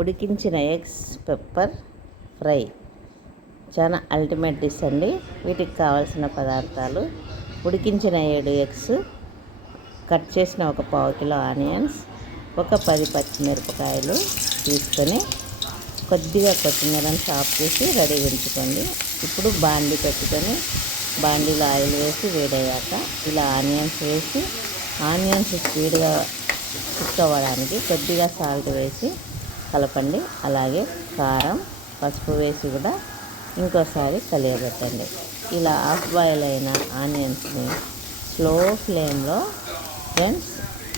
ఉడికించిన eggs pepper fry. చాలా ultimate dish అండి. వీటికి కావాల్సిన పదార్థాలు. ఉడికించిన ఏడు ఎగ్స్ కట్ చేసిన ఒక పావు కిలో ఆనియన్స్ ఒక పది పచ్చిమిరపకాయలు తీసుకొని కొద్దిగా కొత్తిమీరని సాఫ్ చేసి రెడీ ఉంచుకోండి. ఇప్పుడు బాండి పెట్టుకొని బాండీలో ఆయిల్ వేసి వేడయ్యాక ఇలా ఆనియన్స్ వేసి ఆనియన్స్ స్పీడ్గా కుక్ అవ్వడానికి కొద్దిగా సాల్ట్ వేసి కలపండి. అలాగే కారం పసుపు వేసి కూడా ఇంకోసారి కలియబెట్టండి. ఇలా హాఫ్ బాయిల్ అయిన ఆనియన్స్ని స్లో ఫ్లేమ్లో ఫ్రెండ్స్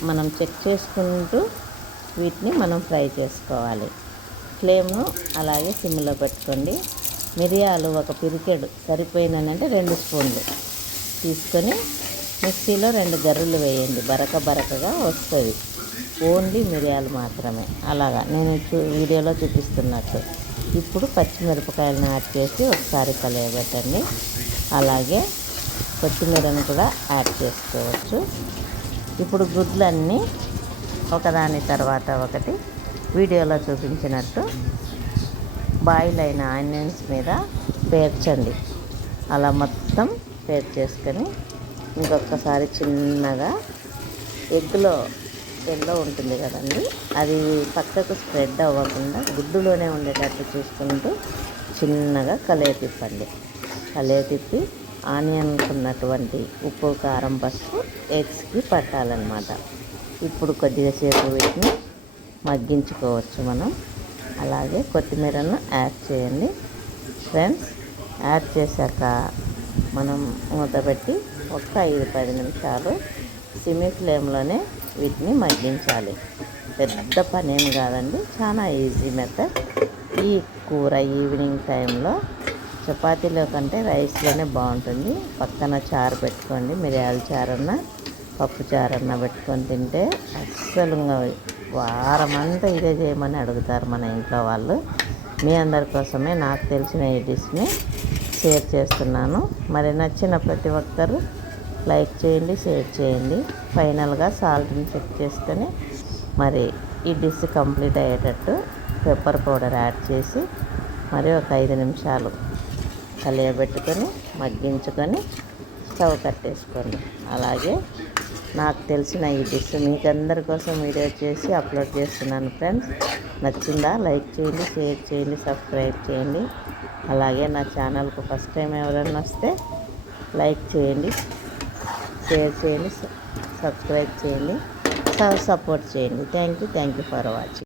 మనం చెక్ చేసుకుంటూ వీటిని మనం ఫ్రై చేసుకోవాలి. ఫ్లేమ్ను అలాగే సిమ్లో పెట్టుకోండి. మిరియాలు ఒక పిరికెడు సరిపోయిందనంటే రెండు స్పూన్లు తీసుకొని మిక్సీలో రెండు గర్రులు వేయండి. బరక బరకగా వస్తుంది ఓన్లీ మిరియాలు మాత్రమే. అలాగా నేను చూ వీడియోలో చూపిస్తున్నట్టు. ఇప్పుడు పచ్చిమిరపకాయలను యాడ్ చేసి ఒకసారి కలియబెట్టండి. అలాగే కొత్తిమీరను కూడా యాడ్ చేసుకోవచ్చు. ఇప్పుడు గుడ్లన్నీ ఒకదాని తర్వాత ఒకటి వీడియోలో చూపించినట్టు బాయిల్ అయిన ఆనియన్స్ మీద పేర్చండి. అలా మొత్తం పేర్చేసుకొని ఇంకొకసారి చిన్నగా ఎగ్లో ఎల్లో ఉంటుంది కదండి. అది పక్కకు స్ప్రెడ్ అవ్వకుండా గుడ్డులోనే ఉండేటట్టు చూసుకుంటూ చిన్నగా కలయ తిప్పండి కలయ తిప్పి ఆనియన్స్ ఉన్నటువంటి ఉప్పు కారం పసుపు ఎగ్స్కి పట్టాలన్నమాట. ఇప్పుడు కొద్దిగా సేపు వీటిని మగ్గించుకోవచ్చు మనం. అలాగే కొత్తిమీరను యాడ్ చేయండి. ఫ్రెండ్స్ యాడ్ చేశాక మనం మూత పెట్టి ఒక ఐదు పది నిమిషాలు సిమి ఫ్లేమ్లోనే వీటిని మగ్గించాలి. పెద్ద పని ఏం కాదండి చాలా ఈజీ మెథడ్. ఈ కూర ఈవినింగ్ టైంలో చపాతీలో కంటే రైస్లోనే బాగుంటుంది. పక్కన చారు పెట్టుకోండి మిరియాల చారన్నా పప్పు చారన్నా పెట్టుకొని తింటే అస్సలు వారం అంతా ఇదే చేయమని అడుగుతారు మన ఇంట్లో వాళ్ళు. మీ అందరి కోసమే నాకు తెలిసిన ఈ డిష్ని షేర్ చేస్తున్నాను. మరి నచ్చిన ప్రతి ఒక్కరు లైక్ చేయండి షేర్ చేయండి. ఫైనల్గా సాల్ట్ని చెక్ చేసుకొని మరి ఈ డిష్ కంప్లీట్ అయ్యేటట్టు పెప్పర్ పౌడర్ యాడ్ చేసి మరి ఒక ఐదు నిమిషాలు కలియబెట్టుకొని మగ్గించుకొని స్టవ్ కట్టేసుకోండి. అలాగే నాకు తెలిసిన ఈ డిష్ మీకు అందరి కోసం వీడియో చేసి అప్లోడ్ చేస్తున్నాను ఫ్రెండ్స్. నచ్చిందా లైక్ చేయండి షేర్ చేయండి సబ్స్క్రైబ్ చేయండి. అలాగే నా ఛానల్కు ఫస్ట్ టైం ఎవరైనా వస్తే లైక్ చేయండి. షేర్ చేయండి సబ్స్క్రైబ్ చేయండి సపోర్ట్ చేయండి. Thank you thank you for watching